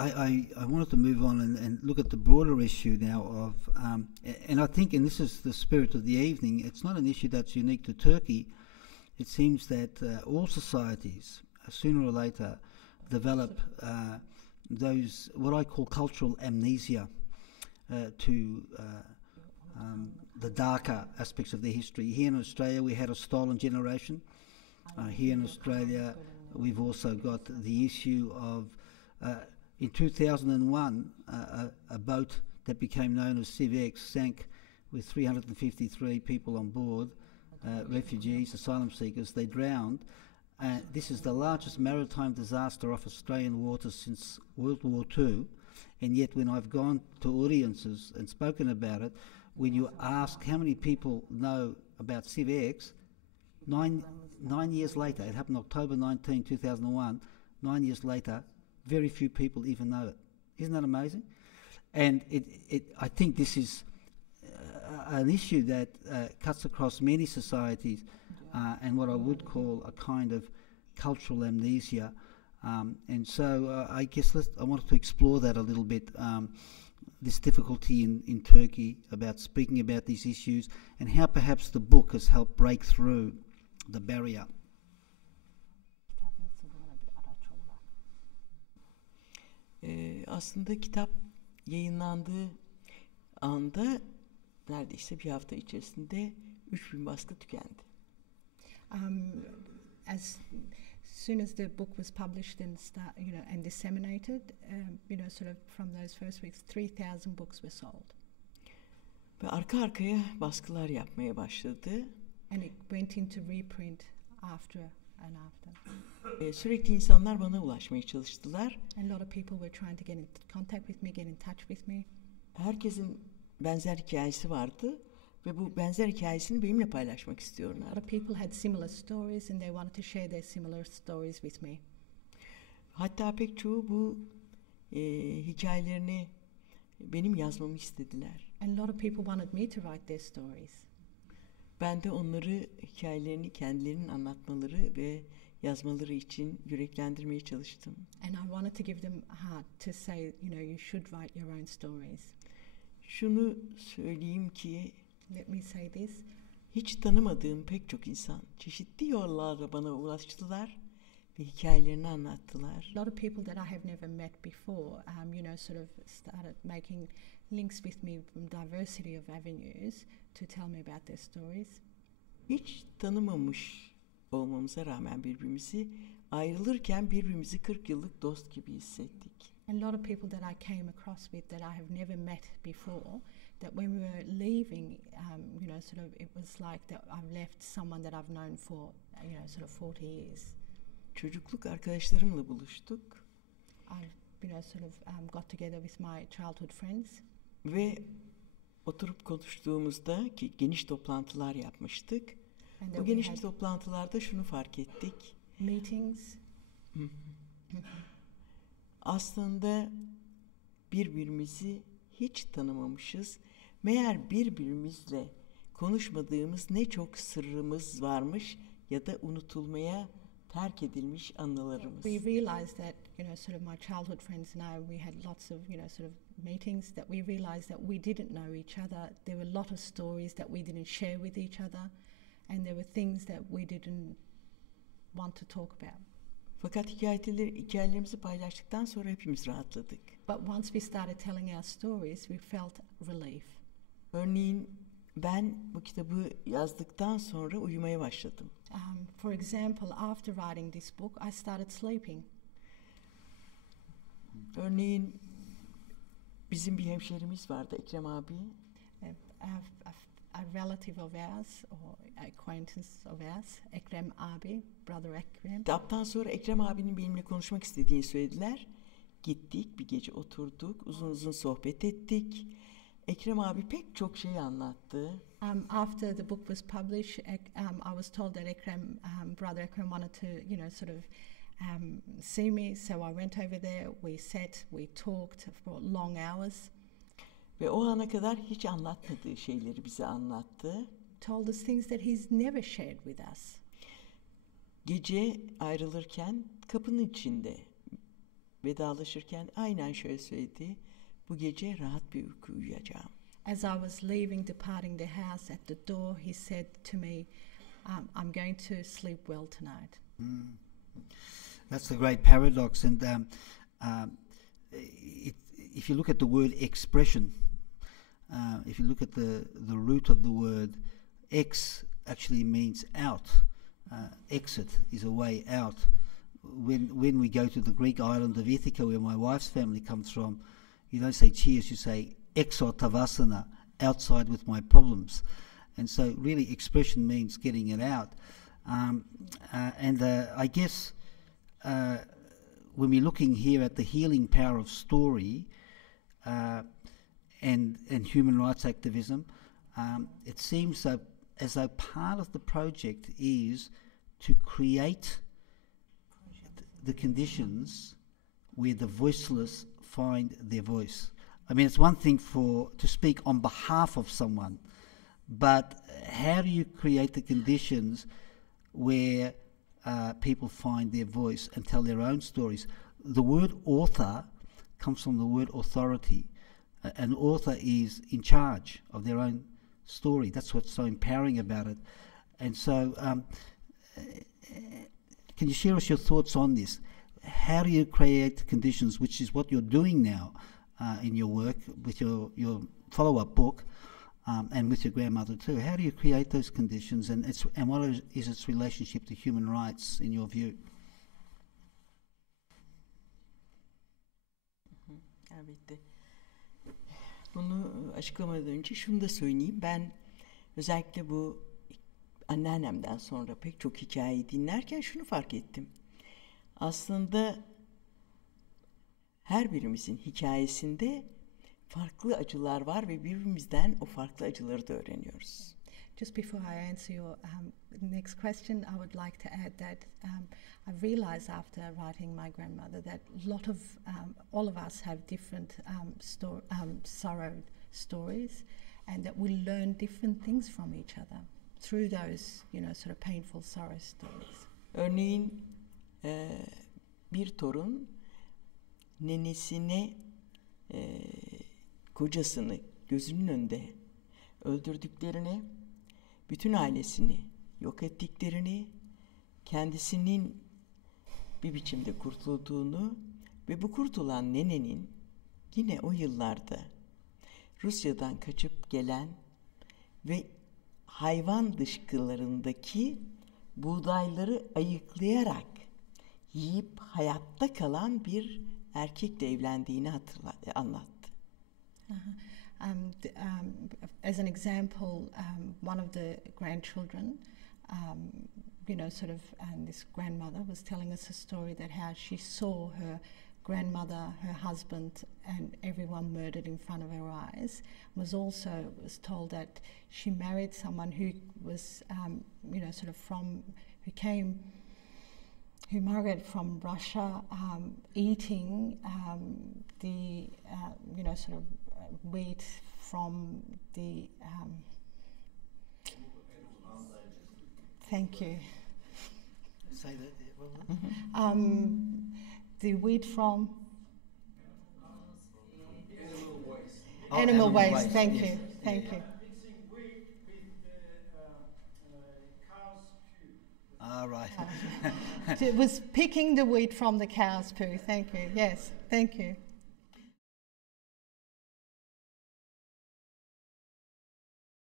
I wanted to move on and look at the broader issue now of, and I think, and this is the spirit of the evening, it's not an issue that's unique to Turkey. It seems that all societies, sooner or later, develop those, what I call cultural amnesia to the darker aspects of their history. Here in Australia, we had a stolen generation. Here in Australia, we've also got the issue of, in 2001, a boat that became known as Civex sank with 353 people on board, refugees, asylum seekers. They drowned. This is the largest maritime disaster off Australian waters since World War II. And yet when I've gone to audiences and spoken about it, when you ask how many people know about Civex, 9 years later, it happened October 19, 2001, 9 years later, very few people even know it. Isn't that amazing? And I think this is an issue that cuts across many societies and what I would call a kind of cultural amnesia. And so I guess I wanted to explore that a little bit, this difficulty in Turkey about speaking about these issues and how perhaps the book has helped break through the barrier. Aslında kitap yayınlandığı anda neredeyse bir hafta içerisinde 3000 baskı tükendi. As soon as the book was published and disseminated, sort of from those first weeks, 3,000 books were sold. Ve arka arkaya baskılar yapmaya başladı. And it went into reprint after and after. Sürekli insanlar bana ulaşmaya çalıştılar. And a lot of people were trying to get in contact with me, get in touch with me. Herkesin benzer hikayesi vardı ve bu benzer hikayesini benimle paylaşmak istiyorlar. A lot of people had similar stories and they wanted to share their similar stories with me. Hatta pek çoğu bu hikayelerini benim yazmamı istediler. And a lot of people wanted me to write their stories. Ben de onları hikayelerini kendilerinin anlatmaları ve yazmaları için yüreklendirmeye çalıştım. And I wanted to give them a heart to say, you should write your own stories. Şunu söyleyeyim ki, let me say this. Hiç tanımadığım pek çok insan çeşitli yollarla bana ulaştılar ve hikayelerini anlattılar. A lot of people that I have never met before, sort of started making links with me from diversity of avenues to tell me about their stories. Hiç tanımamış olmamıza rağmen birbirimizi ayrılırken birbirimizi 40 yıllık dost gibi hissettik. And a lot of people that I came across with that I have never met before, that when we were leaving, sort of it was like that I've left someone that I've known for, sort of 40 years. Çocukluk arkadaşlarımla buluştuk. I've, sort of got together with my childhood friends. Ve oturup konuştuğumuzda ki geniş toplantılar yapmıştık. Bu geniş toplantılarda şunu fark ettik. Meetings. Aslında birbirimizi hiç tanımamışız. Meğer birbirimizle konuşmadığımız ne çok sırrımız varmış ya da unutulmaya terk edilmiş anılarımız. We realized that, sort of my childhood friends and I, we had lots of, sort of meetings that we realized that we didn't know each other. There were a lot of stories that we didn't share with each other, and there were things that we didn't want to talk about. Fakat hikayelerimizi paylaştıktan sonra hepimiz rahatladık. But once we started telling our stories, we felt relief. Örneğin ben bu kitabı yazdıktan sonra uyumaya başladım. For example, after writing this book, I started sleeping. Örneğin bizim bir hemşerimiz vardı, Ekrem abi. A relative of ours or acquaintance of ours, Ekrem abi, brother Ekrem. Kitaptan sonra Ekrem abinin benimle konuşmak istediğini söylediler. Gittik, bir gece oturduk, uzun uzun sohbet ettik. Ekrem abi pek çok şey anlattı. After the book was published, I was told that brother Ekrem wanted to, sort of see me. So I went over there. We sat, we talked for long hours. Ve o ana kadar hiç anlatmadığı şeyleri bize anlattı. Told us things that he's never shared with us. Gece ayrılırken kapının içinde vedalaşırken aynen şöyle söyledi. Bu gece rahat bir uyku uyuyacağım. As I was leaving, departing the house, at the door, he said to me, I'm going to sleep well tonight. That's the great paradox. And if you look at the word expression, if you look at the root of the word, ex actually means out. Exit is a way out. When we go to the Greek island of Ithaca, where my wife's family comes from, you don't say cheers, you say exo tavasana, outside with my problems. And so really expression means getting it out. I guess when we're looking here at the healing power of story and human rights activism, it seems as though part of the project is to create the conditions where the voiceless find their voice. I mean, it's one thing to speak on behalf of someone, but how do you create the conditions where people find their voice and tell their own stories? The word author comes from the word authority. An author is in charge of their own story. That's what's so empowering about it. And so can you share us your thoughts on this? How do you create conditions, which is what you're doing now in your work with your follow-up book and with your grandmother too? How do you create those conditions, and what is its relationship to human rights in your view? Evet. Bunu açıklamadan önce şunu da söyleyeyim. Ben özellikle bu anneannemden sonra pek çok hikayeyi dinlerken şunu fark ettim. Aslında her birimizin hikayesinde farklı acılar var ve birbirimizden o farklı acıları da öğreniyoruz. Just before I answer your next question, I would like to add that I realized after writing my grandmother that all of us have different sorrow stories, and that we learn different things from each other through those, sort of painful sorrow stories. Örneğin bir torun nenesine kocasını gözünün önünde öldürdüklerini, bütün ailesini yok ettiklerini, kendisinin bir biçimde kurtulduğunu ve bu kurtulan nenenin yine o yıllarda Rusya'dan kaçıp gelen ve hayvan dışkılarındaki buğdayları ayıklayarak yiyip hayatta kalan bir erkekle evlendiğini anlattı. As an example, one of the grandchildren, and this grandmother was telling us a story that how she saw her grandmother, her husband, and everyone murdered in front of her eyes. Was told that she married someone who was, who migrated from Russia, eating the, wheat from the. Thank you. Say that. The wheat from. Animal waste. Thank Yes. you. Thank you. Mixing wheat with the cow's poo. Ah, right. It was picking the wheat from the cow's poo. Thank you. Yes. Thank you.